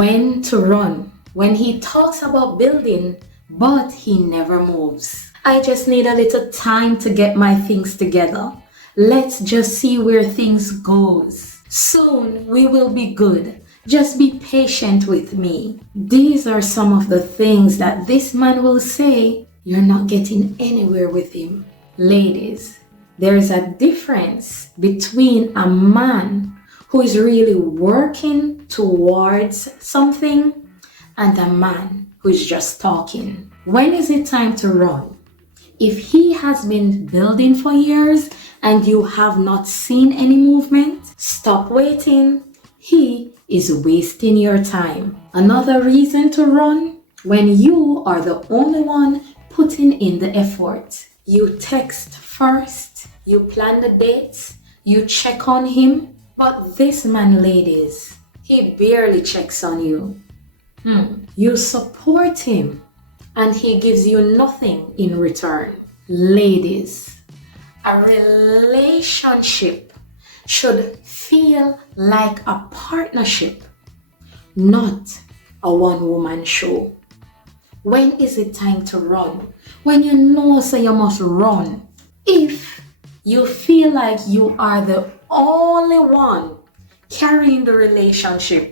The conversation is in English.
When to run. When he talks about building, but he never moves. I just need a little time to get my things together. Let's just see where things goes. Soon we will be good. Just be patient with me. These are some of the things that this man will say. You're not getting anywhere with him. Ladies, there is a difference between a man who is really working towards something and a man who is just talking. When is it time to run? If he has been building for years and you have not seen any movement, stop waiting. He is wasting your time. Another reason to run, when you are the only one putting in the effort. You text first, you plan the dates, you check on him. But this man, ladies, he barely checks on you. You support him and he gives you nothing in return. Ladies, a relationship should feel like a partnership, not a one-woman show. When is it time to run? When you know so you must run. If you feel like you are the only one carrying the relationship,